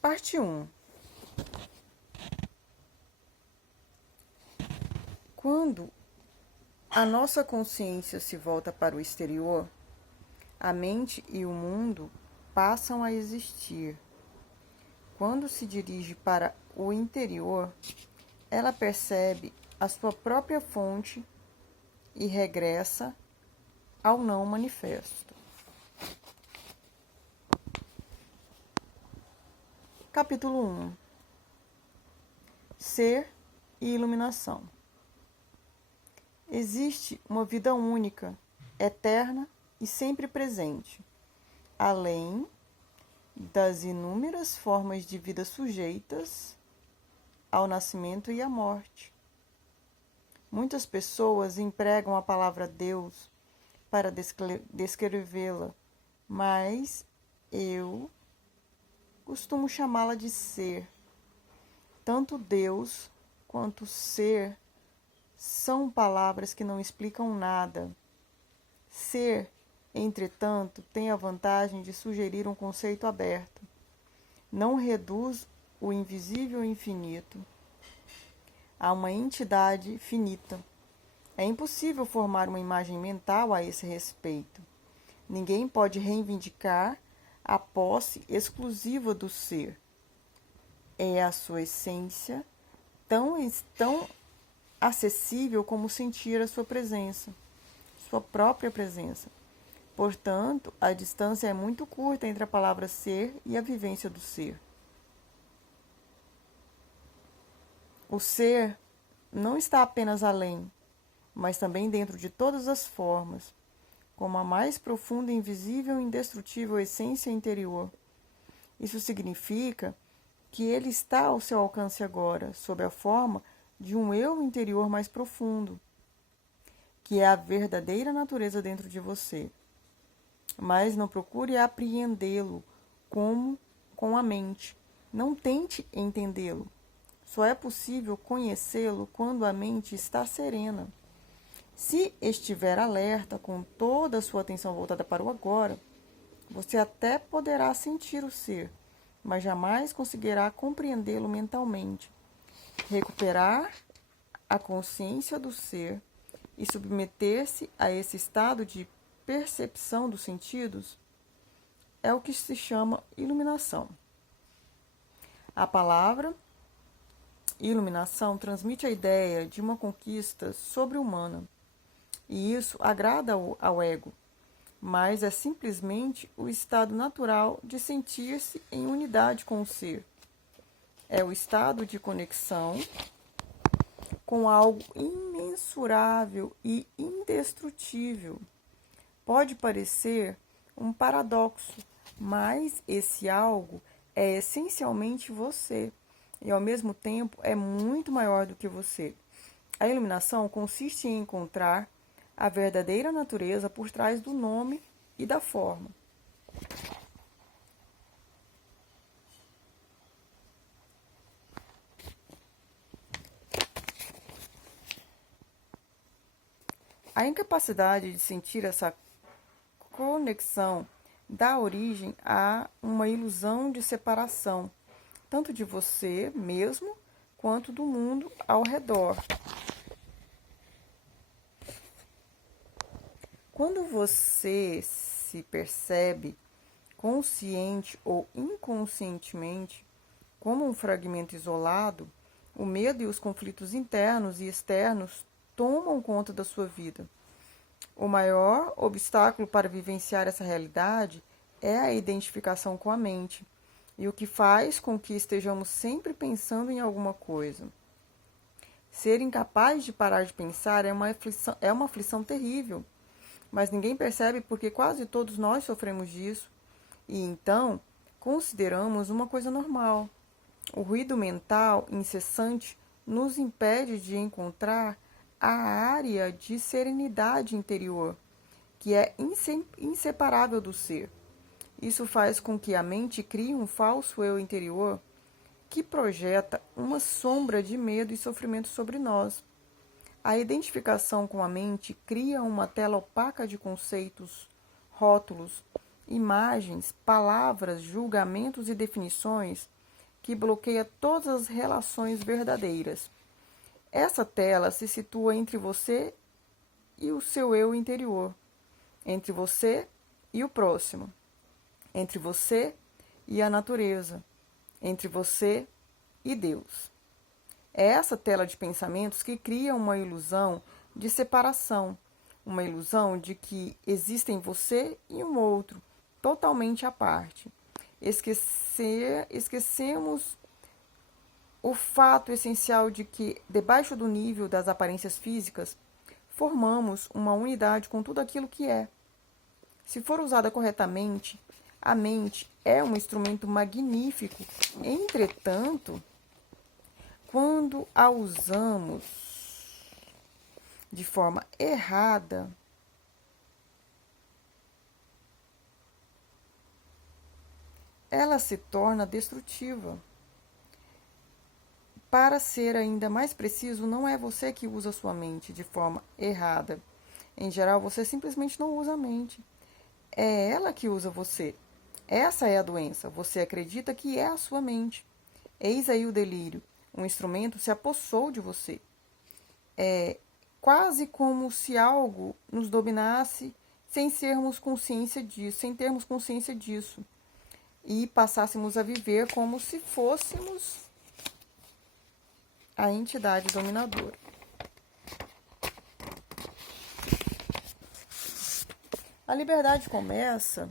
Parte 1. Quando a nossa consciência se volta para o exterior, a mente e o mundo passam a existir. Quando se dirige para o interior, ela percebe a sua própria fonte e regressa ao não manifesto. Capítulo 1. Ser e iluminação. Existe uma vida única, eterna e sempre presente, além das inúmeras formas de vida sujeitas ao nascimento e à morte. Muitas pessoas empregam a palavra Deus para descrevê-la, mas eu costumo chamá-la de ser. Tanto Deus quanto ser são palavras que não explicam nada. Ser, entretanto, tem a vantagem de sugerir um conceito aberto. Não reduz o invisível ao infinito a uma entidade finita. É impossível formar uma imagem mental a esse respeito. Ninguém pode reivindicar a posse exclusiva do ser. É a sua essência tão acessível como sentir a sua presença, sua própria presença. Portanto, a distância é muito curta entre a palavra ser e a vivência do ser. O ser não está apenas além, mas também dentro de todas as formas, como a mais profunda, invisível e indestrutível essência interior. Isso significa que ele está ao seu alcance agora, sob a forma de um eu interior mais profundo, que é a verdadeira natureza dentro de você. Mas não procure apreendê-lo com a mente. Não tente entendê-lo. Só é possível conhecê-lo quando a mente está serena. Se estiver alerta, com toda a sua atenção voltada para o agora, você até poderá sentir o ser, mas jamais conseguirá compreendê-lo mentalmente. Recuperar a consciência do ser e submeter-se a esse estado de percepção dos sentidos é o que se chama iluminação. A palavra iluminação transmite a ideia de uma conquista sobre-humana, e isso agrada ao ego, mas é simplesmente o estado natural de sentir-se em unidade com o ser. É o estado de conexão com algo imensurável e indestrutível. Pode parecer um paradoxo, mas esse algo é essencialmente você e, ao mesmo tempo, é muito maior do que você. A iluminação consiste em encontrar a verdadeira natureza por trás do nome e da forma. A incapacidade de sentir essa conexão dá origem a uma ilusão de separação, tanto de você mesmo quanto do mundo ao redor. Quando você se percebe, consciente ou inconscientemente, como um fragmento isolado, o medo e os conflitos internos e externos tomam conta da sua vida. O maior obstáculo para vivenciar essa realidade é a identificação com a mente, e o que faz com que estejamos sempre pensando em alguma coisa. Ser incapaz de parar de pensar é uma aflição terrível, mas ninguém percebe porque quase todos nós sofremos disso, e então consideramos uma coisa normal. O ruído mental incessante nos impede de encontrar a área de serenidade interior, que é inseparável do ser. Isso faz com que a mente crie um falso eu interior que projeta uma sombra de medo e sofrimento sobre nós. A identificação com a mente cria uma tela opaca de conceitos, rótulos, imagens, palavras, julgamentos e definições que bloqueia todas as relações verdadeiras. Essa tela se situa entre você e o seu eu interior, entre você e o próximo, entre você e a natureza, entre você e Deus. É essa tela de pensamentos que cria uma ilusão de separação, uma ilusão de que existem você e um outro, totalmente à parte. Esquecemos o fato essencial de que, debaixo do nível das aparências físicas, formamos uma unidade com tudo aquilo que é. Se for usada corretamente, a mente é um instrumento magnífico. Entretanto, quando a usamos de forma errada, ela se torna destrutiva. Para ser ainda mais preciso, não é você que usa sua mente de forma errada. Em geral, você simplesmente não usa a mente. É ela que usa você. Essa é a doença. Você acredita que é a sua mente. Eis aí o delírio. Um instrumento se apossou de você. É quase como se algo nos dominasse sem termos consciência disso. E passássemos a viver como se fôssemos a entidade dominadora. A liberdade começa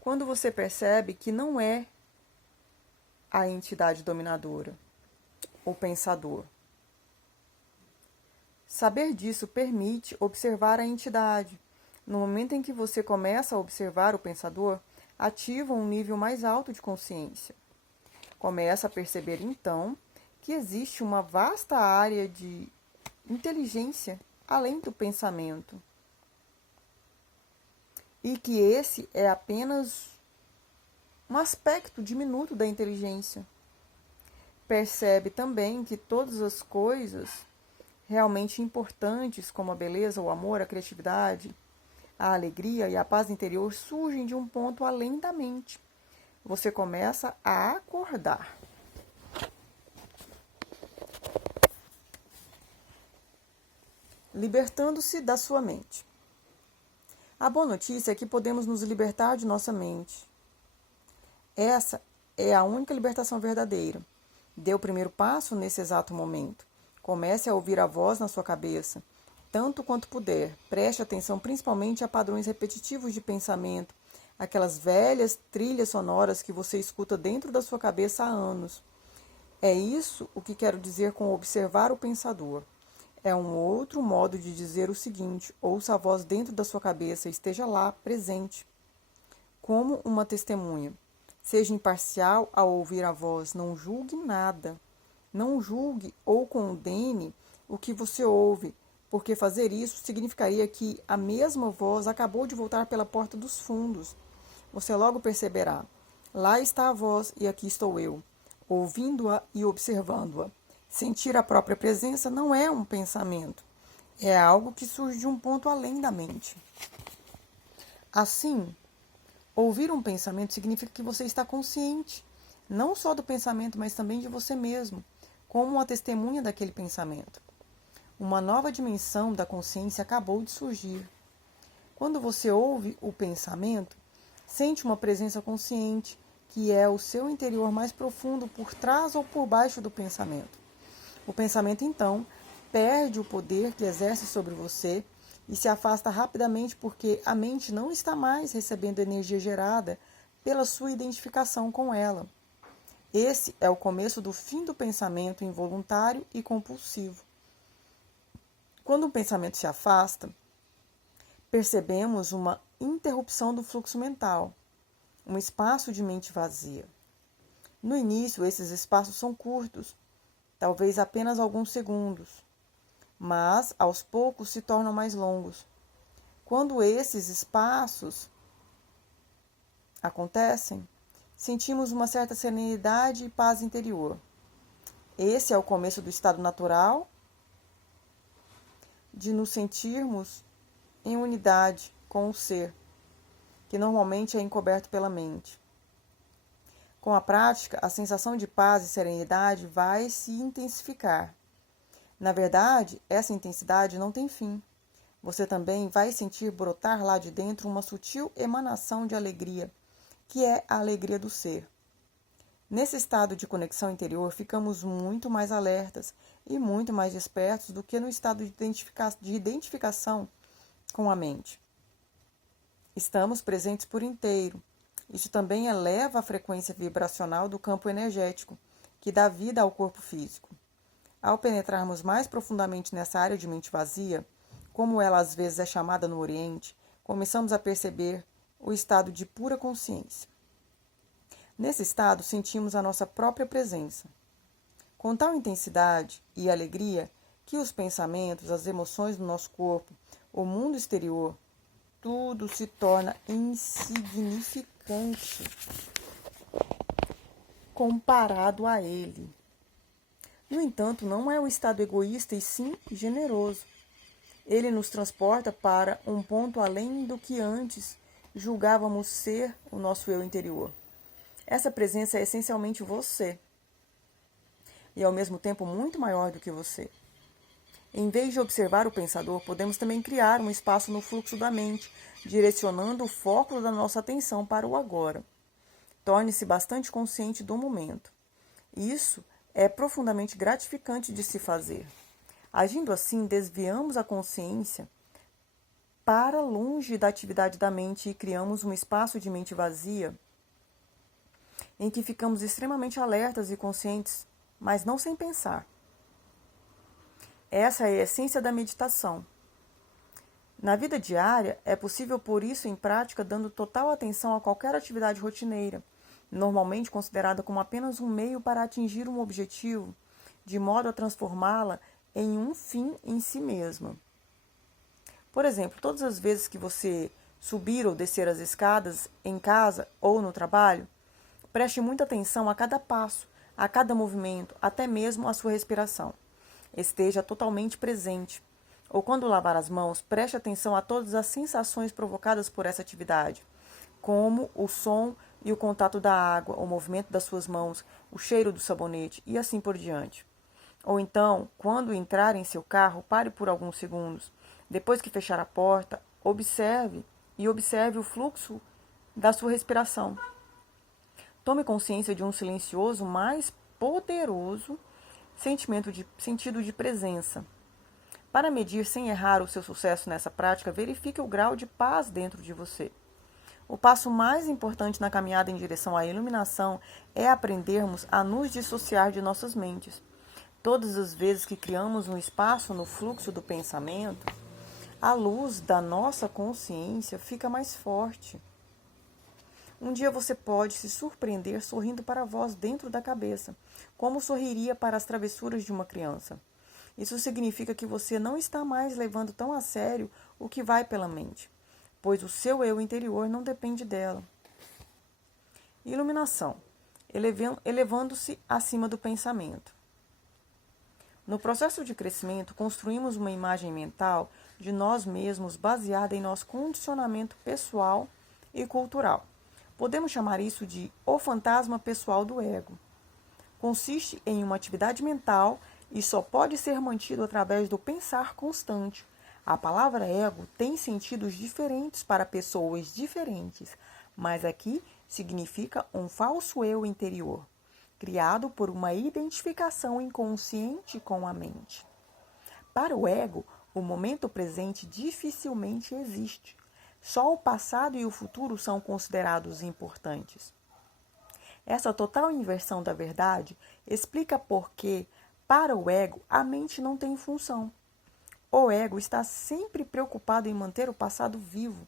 quando você percebe que não é a entidade dominadora, o pensador. Saber disso permite observar a entidade. No momento em que você começa a observar o pensador, ativa um nível mais alto de consciência. Começa a perceber, então, que existe uma vasta área de inteligência além do pensamento. E que esse é apenas um aspecto diminuto da inteligência. Percebe também que todas as coisas realmente importantes, como a beleza, o amor, a criatividade, a alegria e a paz interior, surgem de um ponto além da mente. Você começa a acordar. Libertando-se da sua mente. A boa notícia é que podemos nos libertar de nossa mente. Essa é a única libertação verdadeira. Dê o primeiro passo nesse exato momento. Comece a ouvir a voz na sua cabeça, tanto quanto puder. Preste atenção principalmente a padrões repetitivos de pensamento, aquelas velhas trilhas sonoras que você escuta dentro da sua cabeça há anos. É isso o que quero dizer com observar o pensador. É um outro modo de dizer o seguinte: ouça a voz dentro da sua cabeça, esteja lá, presente, como uma testemunha. Seja imparcial ao ouvir a voz, não julgue nada. Não julgue ou condene o que você ouve, porque fazer isso significaria que a mesma voz acabou de voltar pela porta dos fundos. Você logo perceberá: lá está a voz e aqui estou eu, ouvindo-a e observando-a. Sentir a própria presença não é um pensamento, é algo que surge de um ponto além da mente. Assim, ouvir um pensamento significa que você está consciente, não só do pensamento, mas também de você mesmo, como uma testemunha daquele pensamento. Uma nova dimensão da consciência acabou de surgir. Quando você ouve o pensamento, sente uma presença consciente, que é o seu interior mais profundo por trás ou por baixo do pensamento. O pensamento, então, perde o poder que exerce sobre você e se afasta rapidamente porque a mente não está mais recebendo energia gerada pela sua identificação com ela. Esse é o começo do fim do pensamento involuntário e compulsivo. Quando um pensamento se afasta, percebemos uma interrupção do fluxo mental, um espaço de mente vazia. No início, esses espaços são curtos, talvez apenas alguns segundos, mas aos poucos se tornam mais longos. Quando esses espaços acontecem, sentimos uma certa serenidade e paz interior. Esse é o começo do estado natural de nos sentirmos em unidade com o ser, que normalmente é encoberto pela mente. Com a prática, a sensação de paz e serenidade vai se intensificar. Na verdade, essa intensidade não tem fim. Você também vai sentir brotar lá de dentro uma sutil emanação de alegria, que é a alegria do ser. Nesse estado de conexão interior, ficamos muito mais alertas e muito mais despertos do que no estado de identificação com a mente. Estamos presentes por inteiro. Isso também eleva a frequência vibracional do campo energético, que dá vida ao corpo físico. Ao penetrarmos mais profundamente nessa área de mente vazia, como ela às vezes é chamada no Oriente, começamos a perceber o estado de pura consciência. Nesse estado, sentimos a nossa própria presença, com tal intensidade e alegria que os pensamentos, as emoções do nosso corpo, o mundo exterior, tudo se torna insignificante comparado a ele. No entanto, não é um estado egoísta e sim generoso. Ele nos transporta para um ponto além do que antes julgávamos ser o nosso eu interior. Essa presença é essencialmente você e, ao mesmo tempo, muito maior do que você. Em vez de observar o pensador, podemos também criar um espaço no fluxo da mente, direcionando o foco da nossa atenção para o agora. Torne-se bastante consciente do momento. Isso é profundamente gratificante de se fazer. Agindo assim, desviamos a consciência para longe da atividade da mente e criamos um espaço de mente vazia em que ficamos extremamente alertas e conscientes, mas não sem pensar. Essa é a essência da meditação. Na vida diária, é possível pôr isso em prática dando total atenção a qualquer atividade rotineira, normalmente considerada como apenas um meio para atingir um objetivo, de modo a transformá-la em um fim em si mesma. Por exemplo, todas as vezes que você subir ou descer as escadas em casa ou no trabalho, preste muita atenção a cada passo, a cada movimento, até mesmo a sua respiração. Esteja totalmente presente. Ou quando lavar as mãos, preste atenção a todas as sensações provocadas por essa atividade, como o som e o contato da água, o movimento das suas mãos, o cheiro do sabonete e assim por diante. Ou então, quando entrar em seu carro, pare por alguns segundos. Depois que fechar a porta, observe o fluxo da sua respiração. Tome consciência de um silencioso, mais poderoso sentido de presença. Para medir sem errar o seu sucesso nessa prática, verifique o grau de paz dentro de você. O passo mais importante na caminhada em direção à iluminação é aprendermos a nos dissociar de nossas mentes. Todas as vezes que criamos um espaço no fluxo do pensamento, a luz da nossa consciência fica mais forte. Um dia você pode se surpreender sorrindo para a voz dentro da cabeça, como sorriria para as travessuras de uma criança. Isso significa que você não está mais levando tão a sério o que vai pela mente, pois o seu eu interior não depende dela. Iluminação, elevando-se acima do pensamento. No processo de crescimento, construímos uma imagem mental de nós mesmos baseada em nosso condicionamento pessoal e cultural. Podemos chamar isso de o fantasma pessoal do ego. Consiste em uma atividade mental e só pode ser mantido através do pensar constante. A palavra ego tem sentidos diferentes para pessoas diferentes, mas aqui significa um falso eu interior, criado por uma identificação inconsciente com a mente. Para o ego, o momento presente dificilmente existe. Só o passado e o futuro são considerados importantes. Essa total inversão da verdade explica por que, para o ego, a mente não tem função. O ego está sempre preocupado em manter o passado vivo,